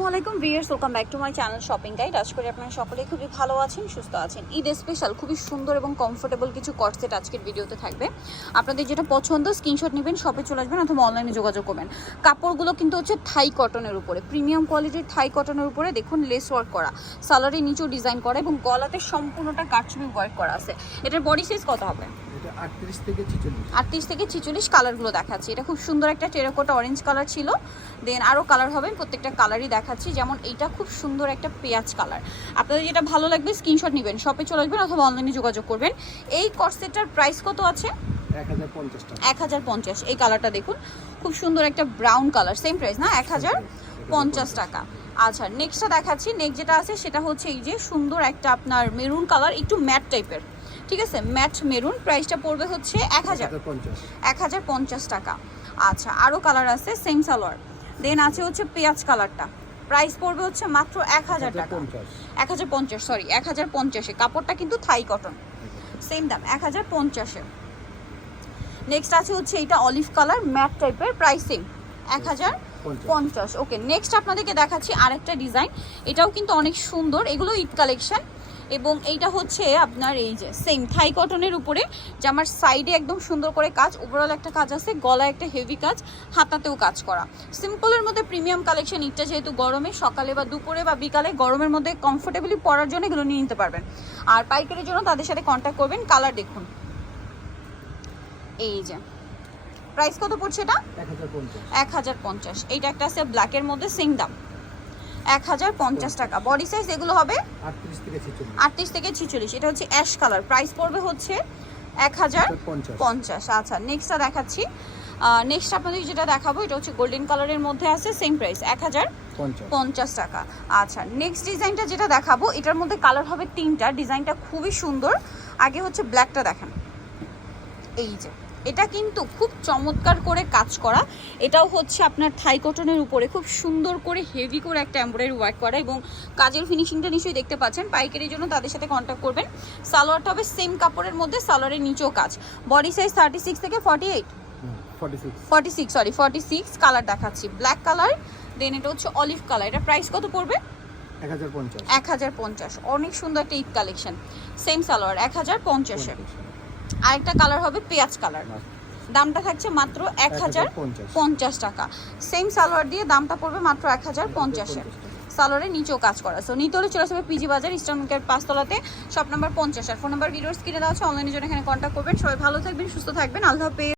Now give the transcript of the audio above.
আসসালামু আলাইকুম viewers welcome back to my channel shopping guide. আজ করে আপনারা সকলে খুবই ভালো আছেন সুস্থ আছেন। ঈদ স্পেশাল খুবই সুন্দর এবং কমফোর্টেবল কিছু কটসেট আজকের ভিডিওতে থাকবে। আপনাদের যেটা পছন্দ স্ক্রিনশট নেবেন শপে চলে আসবেন অথবা অনলাইনে যোগাযোগ করবেন। কাপড়গুলো কিন্তু হচ্ছে থাই কটনের উপরে প্রিমিয়াম কোয়ালিটির থাই কটনের উপরে দেখুন লেস ওয়ার্ক করা। সালারের নিচেও ডিজাইন করা এবং গলাতে সম্পূর্ণটা কাটছবি ওয়ার্ক করা আছে। এটার বডি সাইজ কত হবে? আটত্রিশ থেকে ছেচল্লিশ। কালারগুলো দেখাচ্ছি। এটা খুব সুন্দর একটা টেরাকোটা অরেঞ্জ কালার ছিল। দেন আরও কালার হবে প্রত্যেকটা কালারই দেখাচ্ছি যেমন এইটা খুব সুন্দর একটা পেঁয়াজ কালার। আপনাদের যেটা ভালো লাগবে স্ক্রিনশট নেবেন শপে চলে আসবেন অথবা অনলাইনে যোগাযোগ করবেন। এই কটসেটটার প্রাইস কত আছে? এক হাজার পঞ্চাশ এই কালারটা দেখুন। খুব সুন্দর একটা ব্রাউন কালার সেম প্রাইস না? এক হাজার পঞ্চাশ টাকা। আচ্ছা নেক্সটটা দেখাচ্ছি। নেক্সট যেটা আছে সেটা হচ্ছে এই যে সুন্দর একটা আপনার মেরুন কালার একটু ম্যাট টাইপের ঠিক আছে? ম্যাট মেরুন প্রাইসটা পড়বে হচ্ছে এক হাজার। এক হাজার পঞ্চাশ। টাকা। আচ্ছা আরও কালার আছে সেম সালোয়ার দেন আছে হচ্ছে পেঁয়াজ কালারটা প্রাইস পড়বে হচ্ছে মাত্র এক হাজার টাকা। এক হাজার পঞ্চাশ। সরি এক হাজার পঞ্চাশে। কাপড়টা কিন্তু থাই কটন সেম দাম এক হাজার পঞ্চাশে। নেক্সট আছে হচ্ছে এটা অলিভ কালার ম্যাট টাইপের প্রাইস সেম এক হাজার পঞ্চাশ। পঞ্চাশ। ওকে নেক্সট আপনাদেরকে দেখাচ্ছি আরেকটা ডিজাইন এটাও কিন্তু অনেক সুন্দর। এগুলো ঈদ কালেকশন এবং এইটা হচ্ছে আপনার এই যে সেম থাই কটনের উপরে জামার সাইডে একদম সুন্দর করে কাজ ওভারঅল একটা কাজ আছে গলায় একটা হেভি কাজ হাতাতেও কাজ করা। সিম্পলের মধ্যে প্রিমিয়াম কালেকশন ঈদটা যেহেতু গরমে সকালে বা দুপুরে বা বিকালে গরমের মধ্যে কমফোর্টেবলি পরার জন্য এগুলো নিয়ে নিতে পারবেন। আর পাইকারির জন্য তাদের সাথে কন্ট্যাক্ট করবেন কালার দেখুন। এই যে প্রাইস কত পড়ছে এটা? এক হাজার পঞ্চাশ। এক হাজার পঞ্চাশ। এইটা একটা আছে ব্ল্যাকের মধ্যে সেম দাম। এক হাজার পঞ্চাশ টাকা। বডি সাইজ এগুলো হবে আটত্রিশ থেকে ছেচল্লিশ। এটা হচ্ছে অ্যাশ কালার প্রাইস পড়বে হচ্ছে এক হাজার পঞ্চাশ। আচ্ছা নেক্সটটা দেখাচ্ছি। নেক্সট আপনাদের যেটা দেখাবো এটা হচ্ছে গোল্ডেন কালারের মধ্যে আছে সেম প্রাইস এক হাজার পঞ্চাশ টাকা। আচ্ছা নেক্সট ডিজাইনটা যেটা দেখাবো এটার মধ্যে কালার হবে তিনটা। ডিজাইনটা খুবই সুন্দর। আগে হচ্ছে ব্ল্যাকটা দেখান। এই যে। এটা কিন্তু খুব চমৎকার করে কাজ করা। এটাও হচ্ছে আপনার থাই কটনের উপরে। খুব সুন্দর করে হেভি করে একটা এমব্রয়ডারি ওয়ার্ক করা এবং কাজের ফিনিশিংটা নিশ্চয়ই দেখতে পাচ্ছেন। পাইকারির জন্য তাদের সাথে কন্ট্যাক্ট করবেন। সালোয়ারটা হবে সেম কাপড়ের মধ্যে সালোয়ারের নিচেও কাজ। বডি সাইজ থার্টি সিক্স থেকে forty eight forty six sorry forty six colour দেখাচ্ছি। ব্ল্যাক কালার দেন এটা হচ্ছে অলিভ কালার এটা প্রাইস কত পড়বে? এক হাজার পঞ্চাশ। অনেক সুন্দর একটা ঈদ কালেকশন সেম সালোয়ার এক হাজার পঞ্চাশে। আরেকটা কালার হবে পেঁয়াজ কালার দামটা থাকছে মাত্র এক হাজার পঞ্চাশ টাকা। সেম সালোয়ার দিয়ে দামটা পড়বে মাত্র এক হাজার পঞ্চাশে। সালোয়ারের নিচেও কাজ করা। সো নিতে হলে চলে আসবে পিজি বাজার ইস্টার্ন ইস্টার্নকের পাঁচতলাতে শপ নাম্বার পঞ্চাশ। আর ফোন নাম্বার ভিডিওর স্ক্রিনে দেওয়া আছে অনলাইনের জন্য এখানে কন্ট্যাক্ট করবেন। সবাই ভালো থাকবেন সুস্থ থাকবেন। আল্লাহ